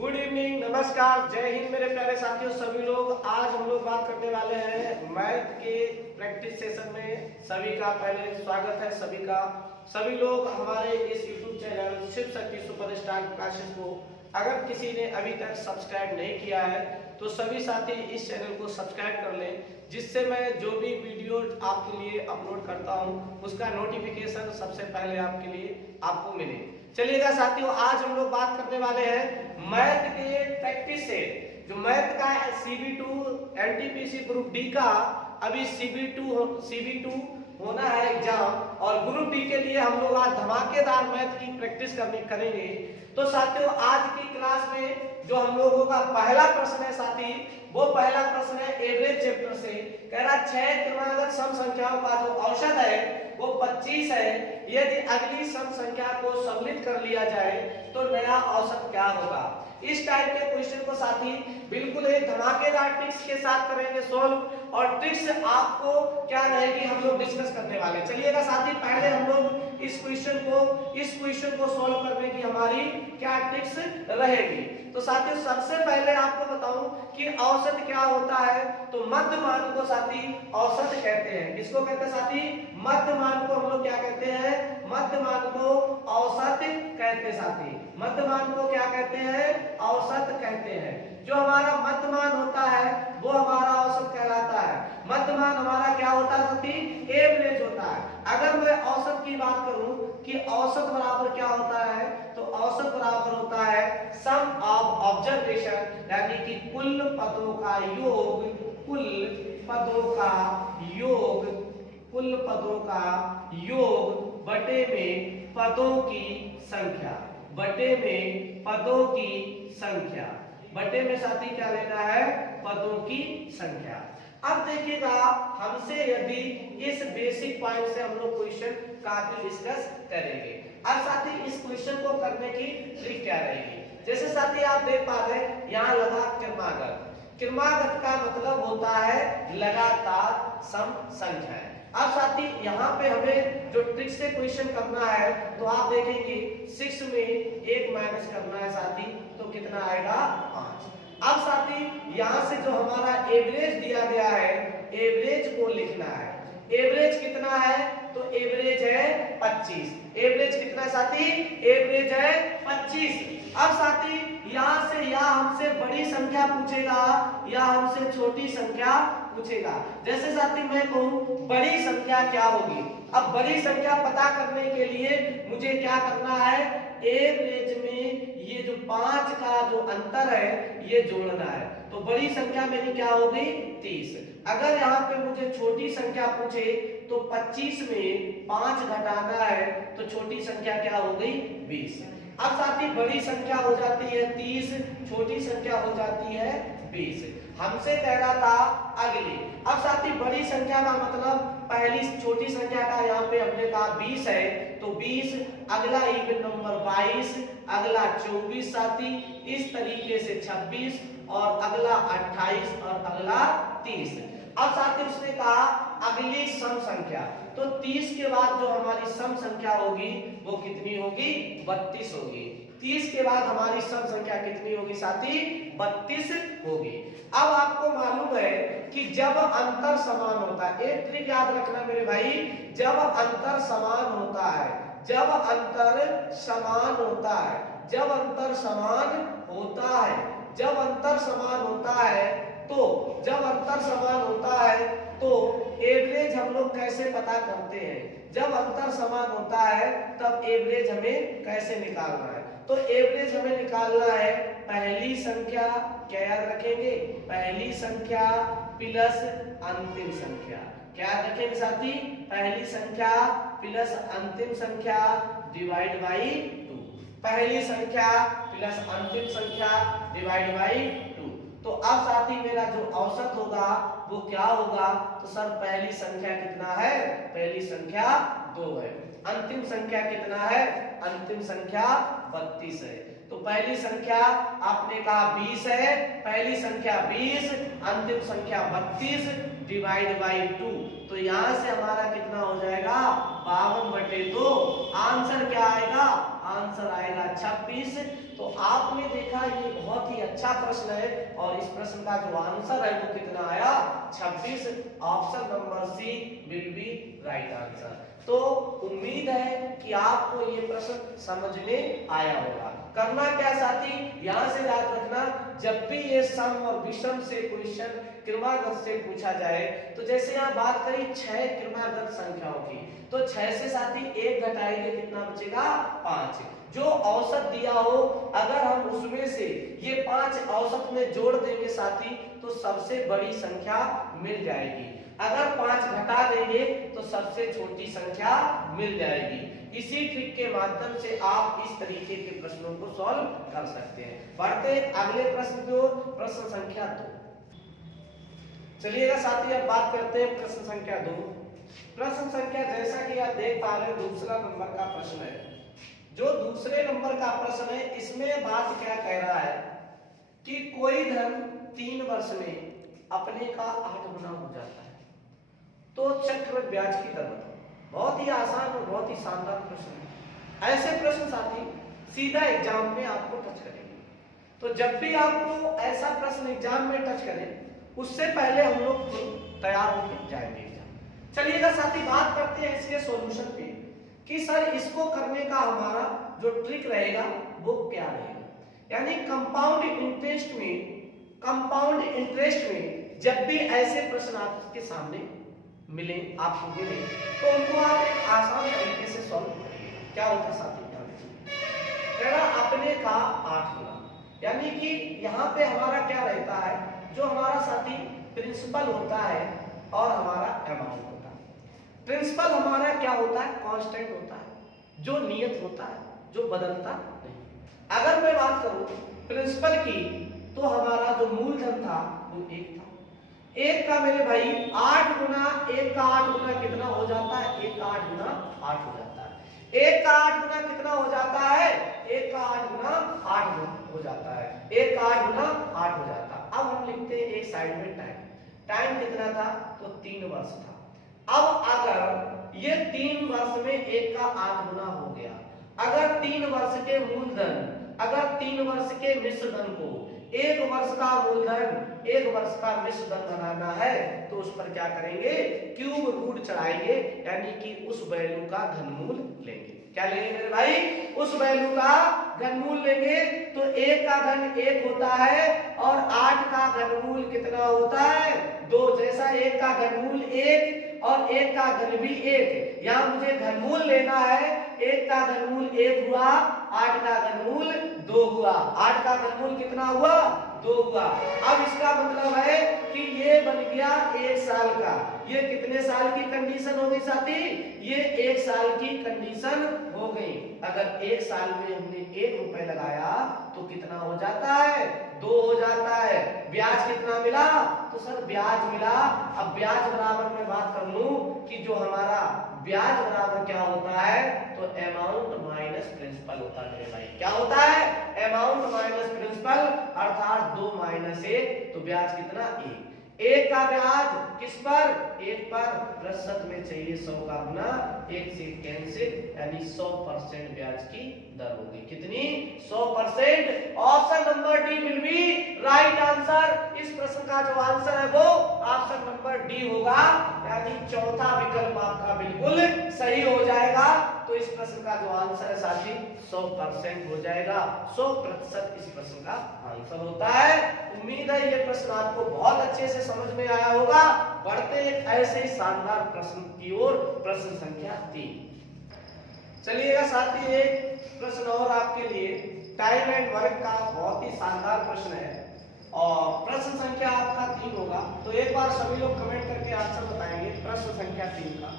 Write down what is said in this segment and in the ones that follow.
Good evening, नमस्कार, जय हिंद मेरे प्यारे साथियों सभी लोग। आज हम लोग बात करने वाले हैं मैथ के प्रैक्टिस सेशन में। सभी का पहले स्वागत है। सभी लोग हमारे इस YouTube channel Shiv Shakti superstar classes को अगर किसी ने अभी तक सब्सक्राइब नहीं किया है तो सभी साथी इस चैनल को सब्सक्राइब कर लें, जिससे मैं जो भी वीडियो आपके लिए अपलोड करता हूं उसका नोटिफिकेशन सबसे पहले आपके लिए आपको मिले। चलिएगा साथियों, आज हम लोग बात करने वाले हैं मैथ के प्रैक्टिस से। जो मैथ का CB2 NTPC ग्रुप डी का अभी CB2 होना है एग्जाम, और ग्रुप डी के लिए हम लोग आज धमाकेदार मैथ की प्रैक्टिस करेंगे। तो साथियों, आज की क्लास में जो हम लोगों का पहला प्रश्न है साथी, वो पहला प्रश्न है एवरेज चैप्टर से। कह रहा 6 क्रमागत सम संख्याओं का जो औसत है वो 25 है। यदि अगली सम संख्या को सम्मिलित कर लिया जाए तो नया औसत क्या होगा। इस टाइप के क्वेश्चन को साथी बिल्कुल एक धमाकेदार ट्रिक्स के साथ करेंगे सोल्व, और ट्रिक्स आपको क्या रहेगी हम लोग डिस्कस करने वाले। चलिएगा साथी, पहले हम लोग इस क्वेश्चन को सोल्व करने की हमारी क्या ट्रिक्स रहेगी। तो साथियों, सबसे पहले आपको बताऊं कि औसत क्या होता है। तो मध्य मान को साथी औसत कहते हैं। किसको कहते हैं साथी? मध्य मान को हम लोग क्या कहते हैं? मध्य मान को औसत कहते हैं साथी। मध्य मान को क्या कहते हैं? औसत कहते हैं। जो हमारा मध्य मान होता है वो हमारा औसत कहलाता है। मध्य मान हमारा क्या होता है साथी? एवरेज होता है। अगर मैं औसत की बात करूं कि औसत बराबर क्या होता है, तो औसत बराबर होता है सम ऑफ ऑब्जर्वेशन, यानी कि कुल पदों का योग, कुल पदों का योग बटे में पदों की संख्या, बटे में पदों की संख्या। बटे में साथी क्या लेना है? पदों की संख्या। अब देखिएगा, हमसे यदि इस बेसिक पॉइंट से हम लोग क्वेश्चन काफी डिस्कस करेंगे। अब साथी इस क्वेश्चन को करने की ट्रिक क्या रहेगी? जैसे साथी आप देख पा रहे हैं यहाँ लगा क्रमागत। क्रमागत का मतलब होता है लगातार सम संख्या है। अब साथी यहाँ पे हमें जो ट्रिक से क्वेश्चन करना है, तो आप देखेंगे 6 में 1 माइनस करना है साथी, तो कितना आएगा? 5। अब साथी यहाँ से जो हमारा एवरेज दिया गया है, एवरेज को लिखना है। एवरेज कितना है? तो एवरेज है 25। एवरेज कितना है साथी? एवरेज है 25। अब साथी यहाँ से या हमसे बड़ी संख्या पूछेगा या हमसे छोटी संख्या पूछेगा। जैसे साथी मैं कहूँ बड़ी संख्या क्या होगी। अब बड़ी संख्या पता करने के लिए मुझे क्या करना है? एवरेज में ये जो 5 का जो अंतर है ये जोड़ना है। तो बड़ी संख्या मेरी क्या हो गई? 30। अगर यहाँ पे मुझे छोटी संख्या पूछे तो 25 में 5 घटाना है, तो छोटी संख्या क्या हो गई? 20। अब साथी बड़ी संख्या हो जाती है 30, छोटी संख्या हो जाती है 20। हमसे कह रहा था अगली। अब साथी बड़ी संख्या का मतलब पहली छोटी संख्या का यहाँ पे हमने कहा 20 है, तो 20, अगला इवन नंबर 22, अगला 24 साथी, इस तरीके से 26, और अगला 28 और अगला 30। अब साथी उसने कहा अगली सम संख्या, तो 30 के बाद जो हमारी सम संख्या होगी वो कितनी होगी? 32 होगी। 30 के बाद हमारी सम संख्या कितनी होगी साथी? 32 होगी। अब आपको मालूम है कि जब अंतर समान होता है, एक ट्रिक याद रखना मेरे भाई, जब अंतर समान होता है, जब अंतर समान होता है, जब अंतर समान होता है, जब अंतर समान होता है, तो जब अंतर समान होता है तो एवरेज हम लोग कैसे पता करते हैं? जब अंतर समान होता है तब एवरेज हमें कैसे निकालना है? तो एवरेज हमें निकालना है पहली संख्या, क्या याद रखेंगे? पहली संख्या प्लस अंतिम संख्या। क्या रखेंगे साथी? पहली संख्या प्लस अंतिम संख्या डिवाइड बाई 2। पहली संख्या प्लस अंतिम संख्या डिवाइड बाई 2। तो अब साथी मेरा जो औसत होगा वो क्या होगा? तो सर पहली संख्या कितना है? पहली संख्या 2 है। अंतिम संख्या कितना है? अंतिम संख्या 32 है। तो पहली संख्या आपने कहा 20 है, पहली संख्या 20, अंतिम संख्या 32 डिवाइड बाई 2। तो यहाँ से हमारा कितना हो जाएगा? 52/2। आंसर क्या आएगा? आंसर आएगा 26। तो आपने देखा ये बहुत ही अच्छा प्रश्न है और इस प्रश्न का जो आंसर है वो कितना आया 26। Option number C will be right answer. तो उम्मीद है कि आपको ये प्रश्न समझ में आया होगा। करना क्या साथी, यहां से याद रखना, जब भी ये सम और विषम से क्वेश्चन क्रमागत से पूछा जाए, तो जैसे यहाँ बात करी 6 क्रमागत संख्याओं की, तो 6 से साथी 1 घटाएंगे कितना बचेगा 5। जो औसत दिया हो अगर हम उसमें से ये 5 औसत में जोड़ देंगे साथी तो सबसे बड़ी संख्या मिल जाएगी। अगर 5 घटा देंगे तो सबसे छोटी संख्या मिल जाएगी। इसी ट्रिक के माध्यम से आप इस तरीके के प्रश्नों को सॉल्व कर सकते हैं। बढ़ते अगले प्रश्न की ओर, प्रश्न संख्या 2। चलिएगा साथी अब बात करते हैं प्रश्न संख्या 2। प्रश्न संख्या जैसा कि आप देख पा रहे हैं दूसरा नंबर का प्रश्न है। जो दूसरे नंबर का प्रश्न है इसमें बात क्या कह रहा है कि कोई धन 3 वर्ष में अपने का 8 गुना हो जाता है तो चक्रवृद्धि ब्याज की दर बताओ। बहुत ही आसान और बहुत ही शानदार प्रश्न है। ऐसे प्रश्न साथी सीधा एग्जाम में आपको टच करेंगे। तो जब भी आपको ऐसा प्रश्न एग्जाम में टच करें उससे पहले हम लोग तैयार होकर जाएंगे एग्जाम। चलिएगा साथी बात करते हैं इसके सॉल्यूशन पे कि सर इसको करने का हमारा जो ट्रिक रहेगा वो क्या रहेगा। यानी कंपाउंड इंटरेस्ट में जब भी ऐसे प्रश्न आपके सामने मिले आपको मिले तो उनको आप एक आसान तरीके से सॉल्व करिएगा। क्या होता है साथी, अपने का 8 गुना, यानी कि यहाँ पे हमारा क्या रहता है, जो हमारा साथी प्रिंसिपल होता है और हमारा अमाउंट होता है। प्रिंसिपल हमारा क्या होता है, कांस्टेंट होता है, जो नियत होता है, जो बदलता नहीं। अगर मैं बात करूं प्रिंसिपल की तो हमारा जो मूलधन था वो 1 था। 1 का मेरे भाई 8 गुना 1 का 8 गुना कितना हो जाता है, 1 का 8 गुना 8 हो जाता है। 1 का 8 गुना कितना हो जाता है, 1 का 8 गुना 8 हो जाता है। 1 का 8 गुना 8 हो जाता है। अब हम लिखते हैं एक साइड में टाइम कितना था, तो 3 वर्ष था। अब अगर ये 3 वर्ष में 1 का 8 गुना हो गया, अगर 3 वर्ष के मूलधन, अगर 3 वर्ष के मिश्र धन को 1 वर्ष का मूलधन 1 वर्ष का मिश्र धन बनाना है तो उस पर क्या करेंगे, क्यूब रूट चढ़ाएंगे, यानी कि उस वैल्यू का घनमूल लेंगे। क्या लेंगे मेरे भाई, उस वैल्यू का घनमूल लेंगे। तो 1 का घन 1 होता है और 8 का घनमूल कितना होता है, 2। जैसा 1 का घनमूल 1 और 1 का घन भी 1, यहाँ मुझे घनमूल लेना है। 1 का घनमूल 1 हुआ, 8 का घनमूल 2 हुआ। 8 का घनमूल कितना हुआ, 2 हुआ। अब इसका मतलब है कि ये बन गया 1 साल का। ये कितने साल की कंडीशन हो गई साथी, ये 1 साल की कंडीशन हो गई। अगर 1 साल में हमने 1 रुपए लगाया तो कितना हो जाता है, 2 हो जाता है। ब्याज कितना मिला, तो सर ब्याज मिला। अब ब्याज बराबर में बात कर लूं कि जो हमारा ब्याज बराबर क्या होता है, तो अमाउंट माइनस प्रिंसिपल होता है मेरे भाई। क्या होता है, अमाउंट माइनस प्रिंसिपल, अर्थात 2 माइनस 1, तो ब्याज कितना 1। 1 का ब्याज किस पर, 1 पर, प्रतिशत में चाहिए 100 का गुना 1 से कैंसिल, यानी 100% ब्याज की दर होगी। कितनी, 100%। Option number D will be right answer. इस प्रश्न का जो आंसर है वो ऑप्शन नंबर डी होगा, यानी चौथा विकल्प आपका बिल्कुल सही हो जाएगा। तो इस प्रश्न का जो आंसर है साथी 100% हो जाएगा। 100% इस प्रश्न का आंसर होता है। उम्मीद है ये प्रश्न आपको बहुत अच्छे से समझ में आया होगा। बढ़ते एक ऐसे ही शानदार प्रश्न की ओर, प्रश्न संख्या 3। चलिएगा साथी एक प्रश्न और आपके लिए, टाइम एंड वर्क का बहुत ही शानदार प्रश्न है और प्रश्न संख्या आपका 3 होगा। तो एक बार सभी लोग कमेंट करके आंसर बताएंगे प्रश्न संख्या 3 का।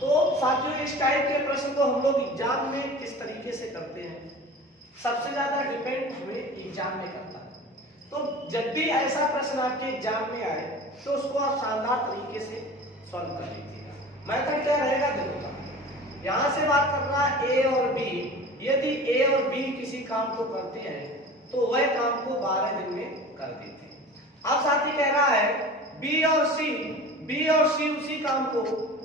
तो साथियों इस टाइप के प्रश्न को हम लोग एग्जाम में किस तरीके से करते हैं, सबसे ज्यादा डिपेंड हमें एग्जाम में करता है। तो जब भी ऐसा प्रश्न आपके एग्जाम में आए तो उसको आप शानदार तरीके से सॉल्व कर लीजिएगा। मेथड क्या रहेगा, देखो यहां से बात करना ए और बी। यदि ए और बी किसी काम को करते हैं तो वह काम को 12 दिन में कर देते हैं। अब साथी कह रहा है बी और सी उसी काम को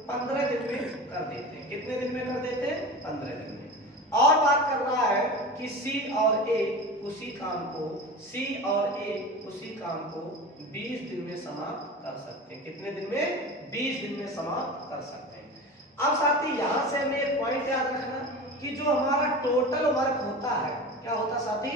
15 दिन में कर देते हैं। कितने दिन में कर देते हैं, 15 दिन में। और बात कर रहा है कि सी और ए उसी काम को 20 दिन में समाप्त कर सकते हैं। कितने दिन में? 20 दिन में समाप्त कर सकते हैं। अब साथी यहां से हमें एक पॉइंट याद रखना कि जो हमारा टोटल वर्क होता है, क्या होता है साथी?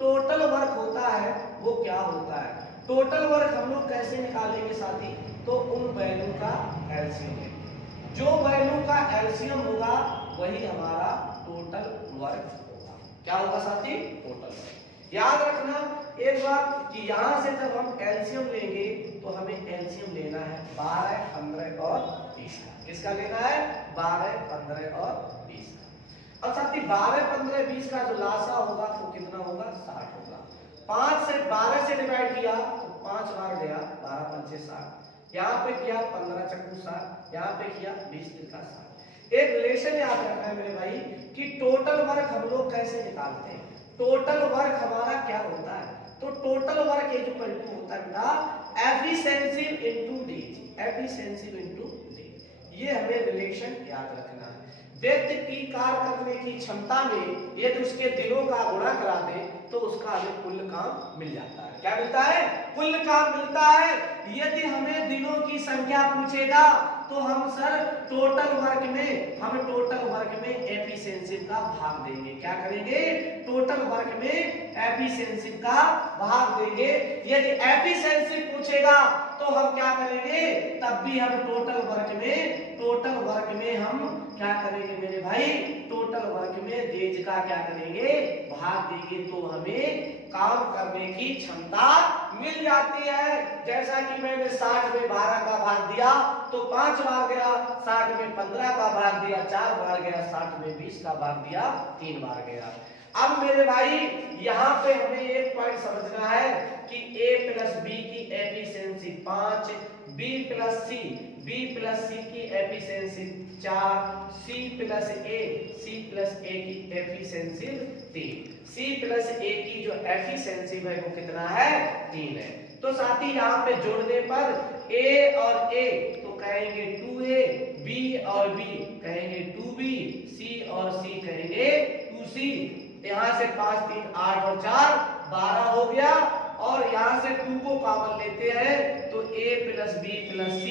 टोटल वर्क होता है वो क्या होता है? टोटल वर्क हम लोग कैसे निकालेंगे साथी? तो उन वैल्यू का एलसीएम लेंगे। जो वैल्यू का एलसीएम होगा वही हमारा टोटल वर्क होगा। क्या होगा साथी? Total work. याद रखना एक बात कि यहां से जब हम एलसीएम लेंगे तो हमें एलसीएम लेना है 12, 15 और 20 का। किसका लेना है? 12, 15 और 20 का। अब साथी 12, 15, 20 का जो लासा होगा वो कितना होगा? 60 होगा। 5 से 12 से डिवाइड किया तो 5 बार गया, 12 पंचे 60। यहाँ पे किया 15 चक्कू 60, यहाँ पे किया 20 तिरका 60। एक रिलेशन याद रखना है मेरे भाई कि टोटल वर्क हम लोग कैसे निकालते हैं। टोटल वर्क हमारा क्या होता है? तो टोटल वर्क इक्वल टू होता है बेटा efficiency into days. Efficiency into days, ये हमें रिलेशन याद रखना है। व्यक्ति की कार्य करने की क्षमता में यदि उसके दिनों का गुणा करा दे तो उसका हमें कुल काम मिल जाता है। क्या मिलता है? कुल काम मिलता है। यदि हमें दिनों की संख्या पूछेगा तो हम सर टोटल वर्क में एफिशिएंसी का भाग देंगे। क्या करेंगे? टोटल वर्क में एफिशिएंसी का भाग देंगे। यदि एफिशिएंसी पूछेगा तो हम क्या करेंगे? तब भी हम टोटल वर्क में हम क्या करेंगे मेरे भाई? टोटल वर्क में डेज का क्या करेंगे? भाग देंगे, तो हमें काम करने की क्षमता मिल जाती है। जैसा कि मैंने 60 में 12 का भाग दिया तो 5 बार गया, 60 में 15 का भाग दिया 4 बार गया, 60 में 20 का भाग दिया 3 बार गया। अब मेरे भाई यहाँ पे हमें एक पॉइंट समझना है कि a प्लस बी की एफिशिएंसी 5, b प्लस सी की एफिशिएंसी 4, c प्लस a की एफिशिएंसी 3। c प्लस a की जो एफिशिएंसी है वो कितना है? 3 है। तो साथी यहाँ पे जोड़ने पर a और a तो कहेंगे 2a, b और b कहेंगे 2b, c और c कहेंगे 2c। यहाँ से 5, 3, 8 और 4 12 हो गया, और यहाँ से 2 को कॉमन लेते हैं तो a plus b plus c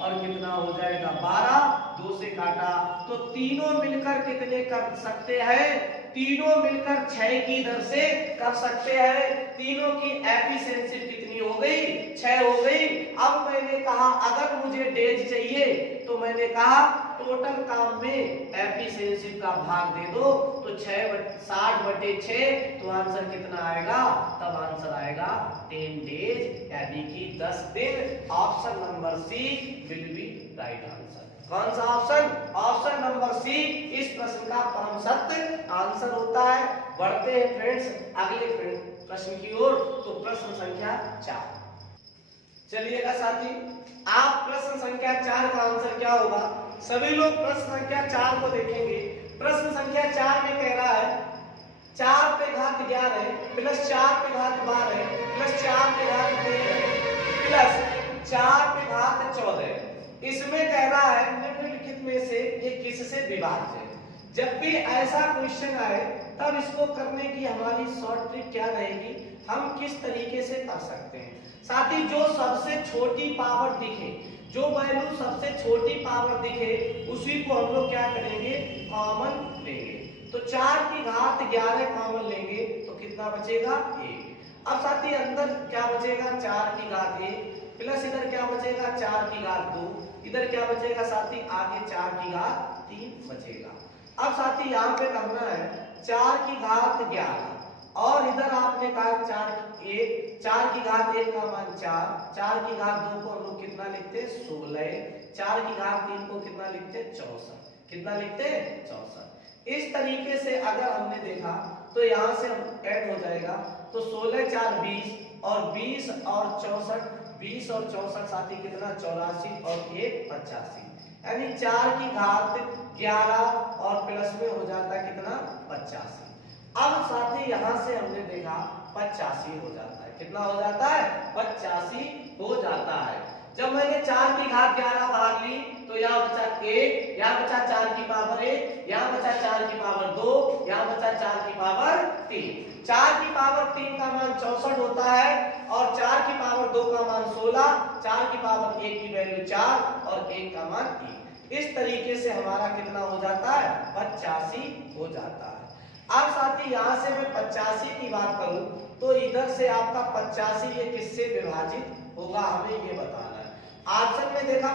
और कितना हो जाएगा? 12। 2 से काटा तो तीनों मिलकर कितने कर सकते हैं? तीनों मिलकर 6 की दर से कर सकते हैं। तीनों की एफिशिएंसी कितनी हो गई? 6 हो गई। अब मैंने कहा अगर मुझे डेज चाहिए तो मैंने कहा टोटल काम में एफिशिएंसी का भाग दे दो, तो 60/6 तो आंसर कितना आएगा? तब आंसर आएगा 10 डेज, यानी कि 10 दिन। Option number C will be right answer. कौन सा ऑप्शन? ऑप्शन नंबर सी इस प्रश्न का परम सत्य आंसर होता है। बढ़ते हैं फ्रेंड्स अगले प्रश्न की ओर। तो प्रश्न संख्या 4 चलिएगा साथी, आप प्रश्न संख्या 4 का आंसर क्या होगा? सभी लोग प्रश्न संख्या 4 को देखेंगे। प्रश्न संख्या 4 में कह रहा है 4 पे घात 11 प्लस 4 पे घात 12 प्लस 4 पे घात 13 प्लस 4 पे घात 14। इसमें कह रहा है निम्नलिखित में से ये किससे विभाज्य है। जब भी ऐसा क्वेश्चन आए तब इसको करने की हमारी शॉर्ट ट्रिक क्या रहेगी, हम किस तरीके से कर सकते हैं। साथी जो सबसे छोटी पावर दिखे, जो वैल्यू सबसे छोटी पावर दिखे उसी को हम लोग क्या करेंगे? कॉमन लेंगे। तो 4 की घात 11 कॉमन लेंगे तो कितना बचेगा? 1। अब साथी अंदर क्या बचेगा? 4 की घात 1 प्लस इधर क्या बचेगा? 4 की घात 2, इधर क्या बचेगा साथी? आगे 4 की घात 3 बचेगा। अब साथी यहाँ पे करना है 4 की घात 11 और इधर आपने कहा 4 की घात 1 का मान 4, 4 की घात 2 को हम लोग कितना लिखते? 16, 4 की घात 3 को कितना लिखते? 64। कितना लिखते? 64। इस तरीके से अगर हमने देखा तो यहाँ से ऐड हो जाएगा तो 16 4 20 और 20 और 64, 20 और 64 साथी कितना? 84 और 1 85, यानी 4 की घात 11 और प्लस में हो जाता है कितना? 85। अब साथी यहां से हमने देखा 85 हो जाता है। कितना हो जाता है? 85 हो जाता है। जब मैंने 4 की घात 11 बाहर ली तो यहाँ बचा 1, यहाँ बचा 4 की पावर 1, यहाँ बचा 4 की पावर 2, यहाँ बचा 4 की पावर 3। 4 की पावर 3 का मान 64 होता है और 4 की पावर 2 का मान 16, 4 की पावर 1 की वैल्यू 4 और 1 का मान 1। इस तरीके से हमारा कितना हो जाता है, 85 हो जाता है। अब साथी यहाँ से मैं 85 की बात करूं तो इधर से आपका 85 ये किससे विभाजित होगा हमें ये बताना है। ऑप्शन में देखा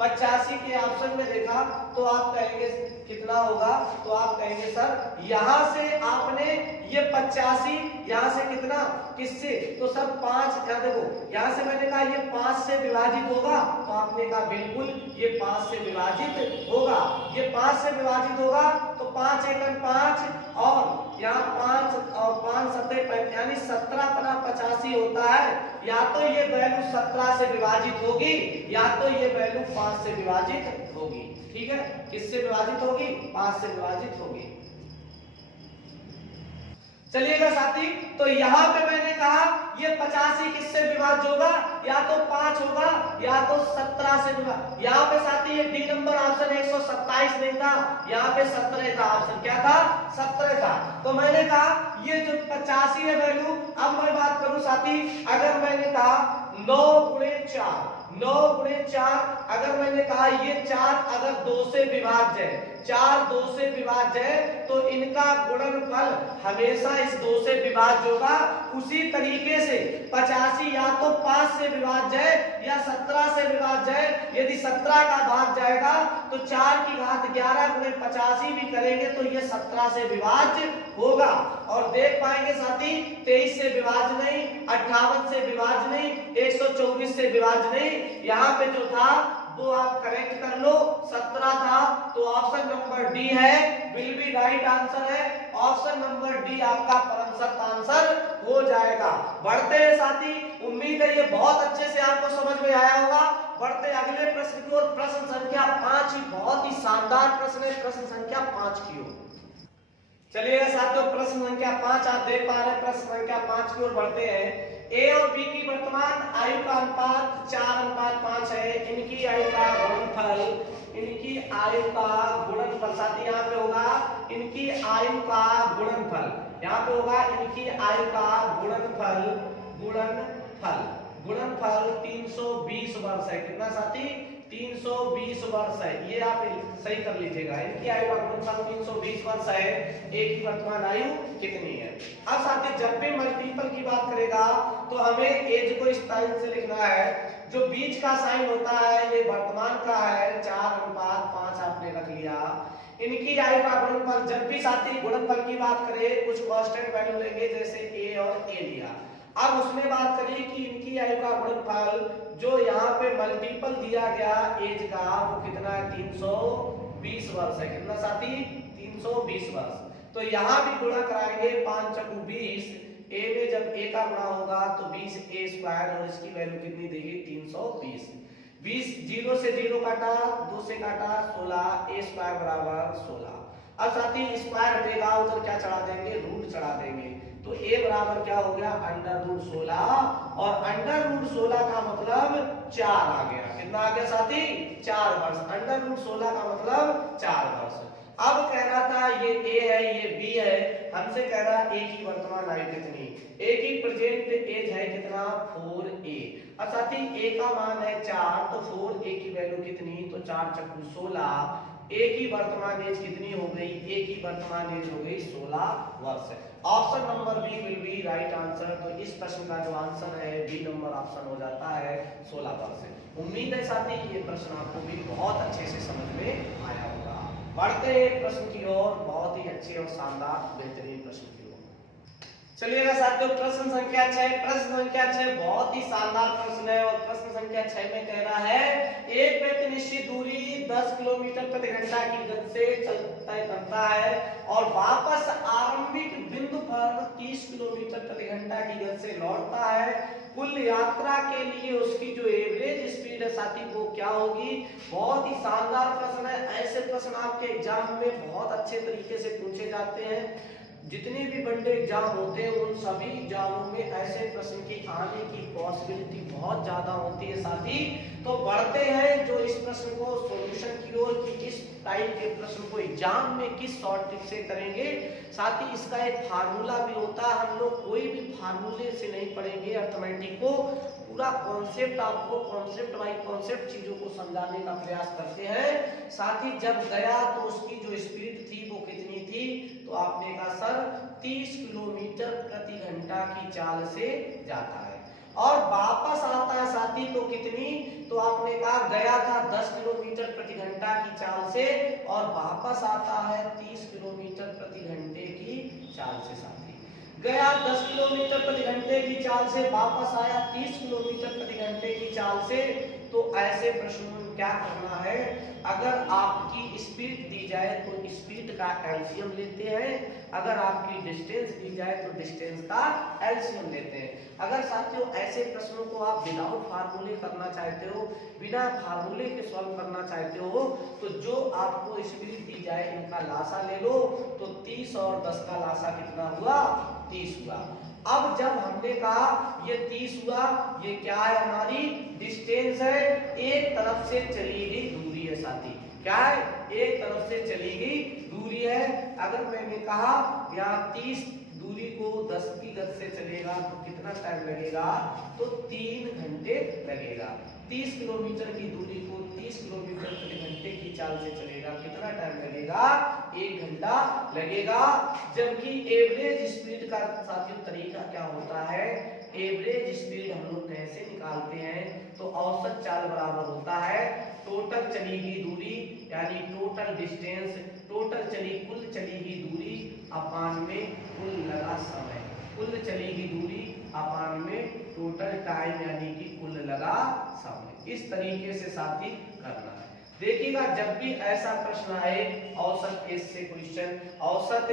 85 के ऑप्शन में देखा तो आप कहेंगे कितना होगा, तो आप कहेंगे सर यहां से आपने ये 85 यहां से कितना किससे, तो सर 5, क्या देखो यहां से मैंने कहा ये 5 से विभाजित होगा, तो आपने कहा बिल्कुल ये 5 से विभाजित होगा। ये 5 से विभाजित होगा तो 5 एकम 5 और यहाँ 5 और 5 सत्ते यानी 17 पना 85 होता है। या तो ये वैल्यू 17 से विभाजित होगी या तो ये वैल्यू 5 से विभाजित होगी। ठीक है, किससे विभाजित होगी, 5 से विभाजित होगी। चलिएगा साथी, तो यहाँ पे मैंने कहा ये 85 किससे विभाज्य होगा, या तो 5 होगा या तो 17 से विभाज्य। यहाँ पे साथी ये डी नंबर ऑप्शन 127 नहीं था, यहाँ पे 17 था, ऑप्शन क्या था, 17 था। तो मैंने कहा ये जो 85 है वैल्यू, अब मैं बात करूं साथी, अगर मैंने कहा 9 गुणे 4, 9 गुणे 4, अगर मैंने कहा ये 4 अगर 2 से विभाज्य है, 4 2 से विभाज्य है तो इनका गुणनफल हमेशा इस 2 से विभाज्य होगा। उसी तरीके से 85 या तो 5 से विभाज्य है या 17 से विभाज्य है। यदि 17 का भाग जाएगा तो 4 की घात 11 गुणे 85 भी करेंगे तो ये 17 से विभाज्य होगा। और देख पाएंगे साथी 23 से विभाज्य नहीं, 58 से विभाज्य नहीं, 124 से विभाज्य नहीं। यहाँ पे जो था वो आप करेक्ट कर लो, 17 था, तो ऑप्शन नंबर डी है विल बी राइट आंसर है। ऑप्शन नंबर डी आपका परम सत्य आंसर हो जाएगा। बढ़ते हैं साथी, उम्मीद है ये बहुत अच्छे से आपको समझ में आया होगा। बढ़ते अगले प्रश्न की ओर, प्रश्न संख्या 5 ही बहुत ही शानदार प्रश्न है, प्रश्न संख्या 5 की ओर चलिएगा साथियों। प्रश्न संख्या 5 आप देख पा रहे हैं, प्रश्न संख्या 5 की ओर बढ़ते हैं। ए और बी की वर्तमान आयु का अनुपात 4:5 है। इनकी आयु का गुणनफल, इनकी आयु का गुणनफल साथी यहाँ पे होगा इनकी आयु का गुणनफल, यहाँ पे होगा इनकी आयु का गुणनफल, गुणनफल 320 वर्ष है। कितना साथी, 320 वर्ष है। ये आप सही कर लीजिएगा, इनकी आयु का गुणनफल 320 वर्ष है। ए की वर्तमान आयु कितनी है। अब साथी जब भी मल्टीपल की बात करेगा तो हमें एज को इस टाइप से लिखना है, जो बीच का साइन होता है ये वर्तमान का है, 4:5 आपने रख लिया। इनकी आयु का गुणनफल, जब भी साथी गुणनफल की बात करें कुछ कांस्टेंट वैल्यू लेंगे, जैसे ए और ए लिया। अब उसमें बात करिए कि इनकी आयु का गुणनफल जो यहाँ पे मल्टीपल दिया गया एज का वो कितना है, 320 वर्ष है। कितना साथी, 320 वर्ष। तो यहाँ भी गुणा कराएंगे, 5 × 20, ए में जब ए का गुणा होगा तो 20 ए स्क्वायर और इसकी वैल्यू कितनी देगी, 320। 20 0 से 0 काटा, 2 से काटा 16, ए स्क्वायर बराबर 16। अब साथी स्क्वायर हटेगा, उधर क्या चढ़ा देंगे, रूट चढ़ा देंगे। तो a बराबर क्या हो गया, √16, और √16 का मतलब 4 आ गया। कितना आ गया साथी, 4 वर्ष। √16 का मतलब 4 वर्ष। अब कह रहा था ये a है ये b है, हमसे कह रहा है a की वर्तमान आयु कितनी, a की प्रेजेंट एज है कितना, 4a। अब साथी a का मान है 4, तो 4a की वैल्यू कितनी, तो 4 × 16। a की वर्तमान एज कितनी हो गई, a की वर्तमान एज हो गई 16 वर्ष। Option number B will be right answer. तो इस प्रश्न का जो आंसर है बी नंबर ऑप्शन हो जाता है 16 वर्ष। उम्मीद है साथी ये प्रश्न आपको भी बहुत अच्छे से समझ में आया होगा। बढ़ते हैं प्रश्न की ओर, बहुत ही अच्छे और शानदार बेहतरीन प्रश्न की ओर। चलिएगा साथियों, प्रश्न संख्या 6। प्रश्न संख्या 6 बहुत ही शानदार प्रश्न है और प्रश्न संख्या 6 में कह रहा है एक व्यक्ति निश्चित दूरी 10 किलोमीटर प्रति घंटा की गति से तय करता है और वापस आरंभिक बिंदु पर 30 किलोमीटर प्रति घंटा की गति से लौटता है। कुल यात्रा के लिए उसकी जो एवरेज स्पीड है साथी वो क्या होगी। बहुत ही शानदार प्रश्न है, ऐसे प्रश्न आपके एग्जाम में बहुत अच्छे तरीके से पूछे जाते हैं। जितने भी वनडे एग्जाम होते हैं उन सभी एग्जामों में ऐसे प्रश्न की आने की पॉसिबिलिटी बहुत ज्यादा होती है साथी। तो बढ़ते हैं जो इस प्रश्न को सॉल्यूशन की ओर कि इस टाइप के प्रश्न को एग्जाम में किस शॉर्ट ट्रिक से करेंगे। साथ ही इसका एक फार्मूला भी होता है, हम लोग कोई भी फार्मूले से नहीं पढ़ेंगे अर्थमेटिक को, पूरा कॉन्सेप्ट आपको कॉन्सेप्ट बाय कॉन्सेप्ट चीजों को समझाने का प्रयास करते हैं। साथ ही जब गया तो उसकी जो स्पीड थी वो कितनी थी, तो आपने कहा सर 30 किलोमीटर प्रति घंटा की चाल से जाता है, और वापस आता है साथी तो कितनी, तो आपने कहा गया था 10 किलोमीटर प्रति घंटा की चाल से और वापस आता है 30 किलोमीटर प्रति घंटे की चाल से साथी। गया 10 किलोमीटर प्रति घंटे की चाल से, वापस आया 30 किलोमीटर प्रति घंटे की चाल से। तो ऐसे प्रश्नों में क्या करना है, अगर आपकी स्पीड दी जाए तो स्पीड का एलसीएम लेते हैं, अगर आपकी डिस्टेंस दी जाए तो डिस्टेंस का एलसीएम लेते हैं। अगर साथियों ऐसे प्रश्नों को आप विदाउट फार्मूले करना चाहते हो, बिना फार्मूले के सॉल्व करना चाहते हो, तो जो आपको स्पीड दी जाए इनका लासा ले लो, तो 30 और 10 का लासा कितना हुआ, 30 हुआ। अब जब हमने कहा ये 30 हुआ, ये क्या है हमारी डिस्टेंस है, एक तरफ से चली गई दूरी है साथी, क्या है, एक तरफ से चली गई दूरी है। अगर मैंने कहा यहाँ 30 दूरी को 10 की गति से चलेगा तो कितना टाइम लगेगा, तो 3 घंटे लगेगा। 30 किलोमीटर की दूरी को 30 किलोमीटर प्रति घंटे की चाल से चलेगा, कितना टाइम लगेगा, 1 घंटा लगेगा। जबकि एवरेज स्पीड का साथियों तरीका क्या होता है, एवरेज स्पीड हम लोग कैसे निकालते हैं, तो औसत चाल बराबर होता है टोटल चली गई दूरी यानी टोटल डिस्टेंस, टोटल कुल चली गई दूरी अपान में कुल लगा समय, कुल चली गई दूरी अपान में टोटल टाइम यानी कि कुल लगा समय। इस तरीके से साथी करना है। देखिएगा जब भी ऐसा प्रश्न आए, औसत केस से क्वेश्चन, औसत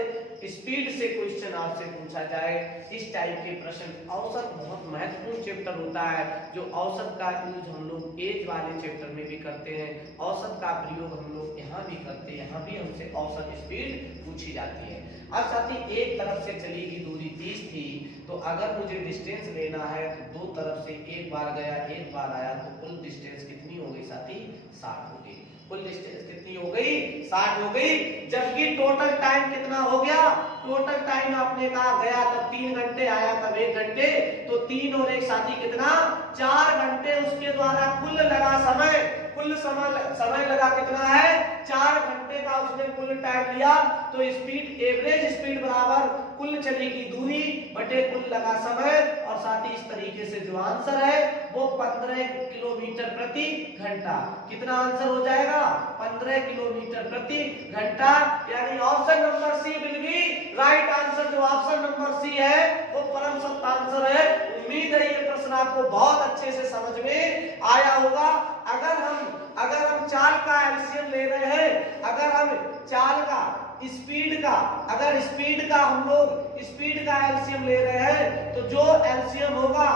स्पीड से क्वेश्चन आपसे पूछा जाए, इस टाइप के प्रश्न, औसत बहुत महत्वपूर्ण चैप्टर होता है, जो औसत का यूज हम लोग एज वाले चैप्टर में भी करते हैं, औसत का प्रयोग हम लोग यहाँ भी करते हैं, यहाँ भी हमसे औसत स्पीड पूछी जाती है। अब साथी एक तरफ से चली गई दूरी 30 थी, तो अगर मुझे डिस्टेंस लेना है तो दो तरफ से एक बार गया एक बार आया, तो कुल डिस्टेंस कितनी हो गई साथी, 60 हो गई। कुल डिस्टेंस कितनी हो गई, 60 हो गई। जबकि टोटल टाइम कितना हो गया, टोटल टाइम आपने कहा गया तब 3 घंटे, आया तब 1 घंटे, तो 3 और 1 साथी कितना, 4 घंटे। उसके द्वारा कुल लगा समय, कुल समय लगा कितना है, 4 घंटे का उसने कुल टाइम लिया। तो स्पीड, एवरेज स्पीड बराबर कुल चली की दूरी बटे कुल लगा समय, और साथ ही इस तरीके से जो आंसर है वो 15 किलोमीटर प्रति घंटा, कितना आंसर हो जाएगा, 15 किलोमीटर प्रति घंटा। यानी option number C will be right answer. जो ऑप्शन नंबर सी है वो परम सत्य आंसर है। उम्मीद है ये प्रश्न आपको बहुत अच्छे से समझ में आया होगा। अगर हम चाल का एलसीएम ले रहे हैं, अगर हम चाल का स्पीड का, अगर स्पीड का हम लोग स्पीड का एलसीएम ले रहे हैं, तो जो एलसीएम होगा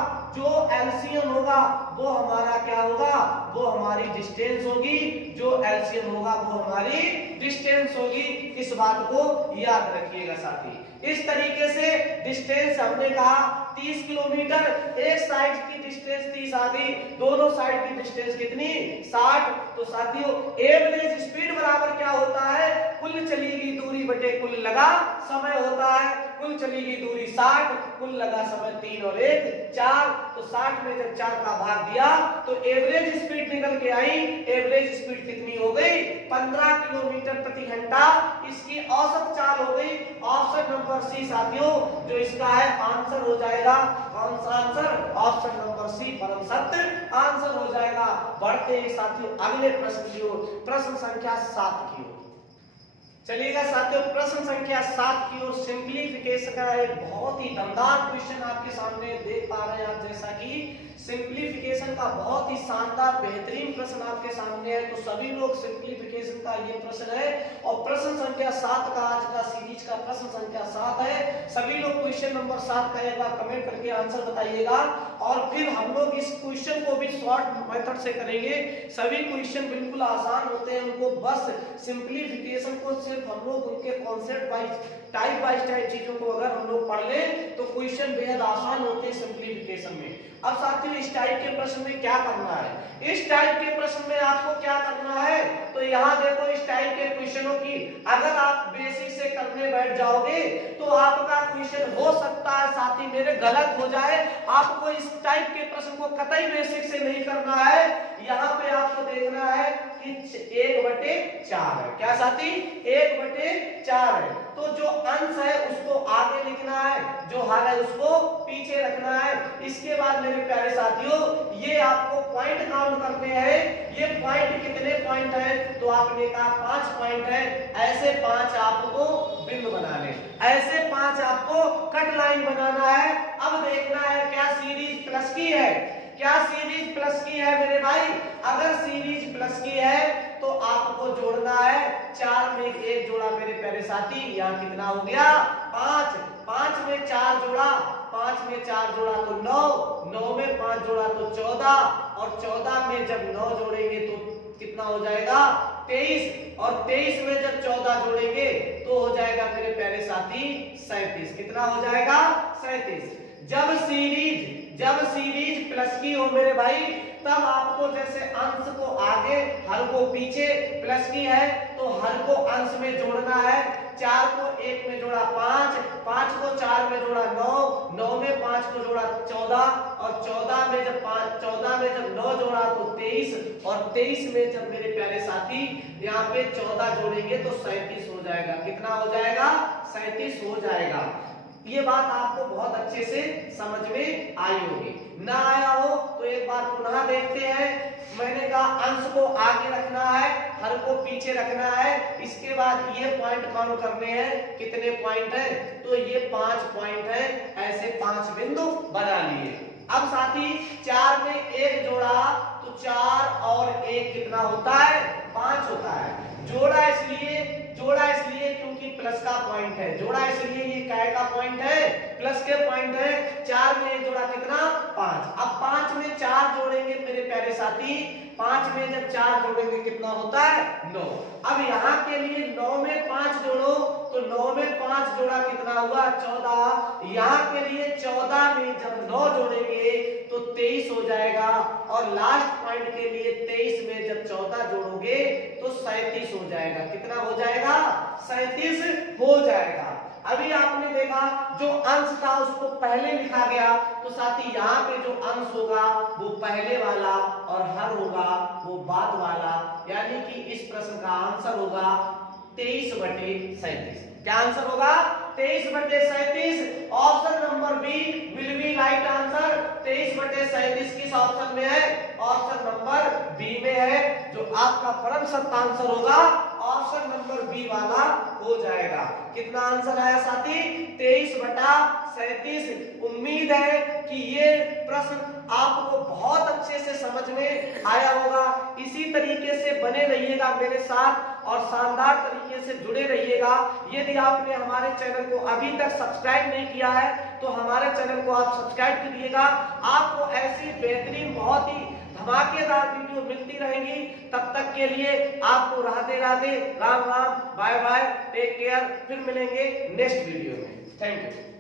वो हमारा क्या होगा, वो हमारी डिस्टेंस होगी, जो एलसीएम होगा वो हमारी डिस्टेंस होगी। इस बात को याद रखिएगा साथी। इस तरीके से डिस्टेंस हमने कहा 30 किलोमीटर, एक साइड की डिस्टेंस 30 आ गई, दोनों साइड की डिस्टेंस कितनी, 60। तो साथियों एवरेज स्पीड बराबर क्या होता है, कुल चली गई दूरी बटे कुल लगा समय होता है। कुल चली गई दूरी 60, कुल लगा समय 3 और 1 4। तो 60 में जब 4 का भाग दिया तो एवरेज स्पीड निकल के आई। एवरेज स्पीड कितनी हो गई, 15 किलोमीटर प्रति घंटा। इसकी औसत चाल हो गई ऑप्शन नंबर सी साथियों, जो इसका है आंसर हो जाएगा। कौन सा आंसर, ऑप्शन नंबर सी परम सत्य आंसर हो जाएगा। बढ़ते हैं साथियों अगले प्रश्न की ओर, प्रश्न संख्या 7 की ओर। चलिएगा साथियों, प्रश्न संख्या 7 की ओर सिंप्लीफिकेशन का एक बहुत ही दमदार क्वेश्चन आपके सामने देख पा रहे हैं आप। जैसा कि सिंप्लीफिकेशन का बहुत ही शानदार बेहतरीन प्रश्न आपके सामने है, तो सभी लोग सिंप्लीफिकेशन का ये प्रश्न है, और प्रश्न संख्या 7 का आज का सीरीज का प्रश्न संख्या 7 है। सभी लोग क्वेश्चन नंबर 7 का एक बार कमेंट करके आंसर बताइएगा, और फिर हम लोग इस क्वेश्चन को भी शॉर्ट मेथड से करेंगे। सभी क्वेश्चन बिल्कुल आसान होते हैं, उनको बस सिंप्लीफिकेशन को सिर्फ हम लोग उनके concept wise type wise type चीजों को अगर हम लोग पढ़ ले तो क्वेश्चन बेहद आसान होते हैं सिंप्लीफिकेशन में। अब साथियों इस टाइप के प्रश्न में क्या करना है, इस टाइप के प्रश्न में आपको क्या करना है, तो यहाँ देखो इस टाइप के क्वेश्चनों की अगर आप बेसिक से करने बैठ जाओगे तो आपका क्वेश्चन हो सकता है साथी मेरे गलत हो जाए। आपको इस टाइप के प्रश्न को कतई बेसिक से नहीं करना है। यहाँ पे आपको देखना है कि 1/4 है, क्या साथी 1/4 है, तो जो अंश है उसको आगे लिखना है, जो हर है उसको पीछे रखना है। इसके बाद मेरे प्यारे साथियों ये आपको पॉइंट काउंट करने हैं। ये पॉइंट कितने पॉइंट है, तो आपने कहा 5 पॉइंट है, ऐसे 5 आपको बिंदु बनाने, ऐसे 5 आपको कट लाइन बनाना है। अब देखना है क्या सीरीज प्लस की है, क्या सीरीज प्लस की है मेरे भाई। अगर सीरीज प्लस की है तो आपको जोड़ना है 4 में 1 जोड़ा मेरे प्यारे साथी, यहाँ कितना हो गया 5, 5 में 4 जोड़ा, 5 में 4 जोड़ा तो 9, 9 में 5 जोड़ा तो 14, और 14 में जब 9 जोड़ेंगे तो कितना हो जाएगा 23, और 23 में जब 14 जोड़ेंगे तो हो जाएगा मेरे प्यारे साथी 37। कितना हो जाएगा 37। जब सीरीज प्लस की हो मेरे भाई तब आपको जैसे अंश को आगे हर को पीछे, प्लस की है तो हर को अंश में जोड़ना है। 4 को 1 में जोड़ा 5, 5 को 4 में जोड़ा 9, 9 में 5 को जोड़ा 14, और 14 में जब 9 जोड़ा तो 23, और 23 में जब मेरे प्यारे साथी यहाँ पे 14 जोड़ेंगे तो 37 हो जाएगा। कितना हो जाएगा 37 हो जाएगा। ये बात आपको बहुत अच्छे से समझ में आई होगी, ना आया हो तो एक बार पुनः देखते हैं। मैंने कहा अंश को आगे रखना है, हर को पीछे रखना है। इसके बाद ये पॉइंट काउंट करने हैं, कितने पॉइंट है, तो ये 5 पॉइंट है, ऐसे 5 बिंदु बना लिए। अब साथी 4 में 1 जोड़ा तो 4 और 1 कितना होता है 5 होता है। जोड़ा इसलिए क्योंकि प्लस का पॉइंट है, जोड़ा इसलिए ये काय का पॉइंट है, प्लस के पॉइंट है। 4 में 1 जोड़ा कितना 5। अब 5 में 4 जोड़ेंगे मेरे प्यारे साथी, 5 में जब 4 जोड़ेंगे कितना होता है 9। अब यहाँ के लिए 9 में 5 जोड़ो तो 9 में 5 जोड़ा कितना हुआ 14। यहाँ के लिए 14 में जब 9 जोड़ेंगे तो 23 हो जाएगा, और लास्ट पॉइंट के लिए 23 में जब 14 जोड़ोगे तो 37 हो जाएगा। कितना हो जाएगा 37 हो जाएगा। अभी आपने देखा जो अंश था उसको पहले लिखा गया, तो साथी यहाँ पे जो अंश होगा वो पहले वाला और हर होगा वो बाद वाला, यानी कि इस प्रश्न का आंसर होगा 23/37। क्या आंसर होगा 23/37। Option number B will be right answer. 23/37 किस ऑप्शन में है, ऑप्शन नंबर बी में है। जो आपका परम सत्य आंसर होगा ऑप्शन नंबर बी वाला हो जाएगा। कितना आंसर आया साथी 23/37। उम्मीद है कि ये प्रश्न आपको बहुत अच्छे से समझ में आया होगा। इसी तरीके से बने रहिएगा मेरे साथ और शानदार तरीके से जुड़े रहिएगा। यदि आपने हमारे चैनल को अभी तक सब्सक्राइब नहीं किया है तो हमारे चैनल को आप सब्सक्राइब कीजिएगा। आपको ऐसी बेहतरीन बहुत ही धमाकेदार वीडियो मिलती रहेंगी। तब तक के लिए आपको Radhe Radhe, Ram Ram, bye bye, take care. फिर मिलेंगे नेक्स्ट वीडियो में। Thank you.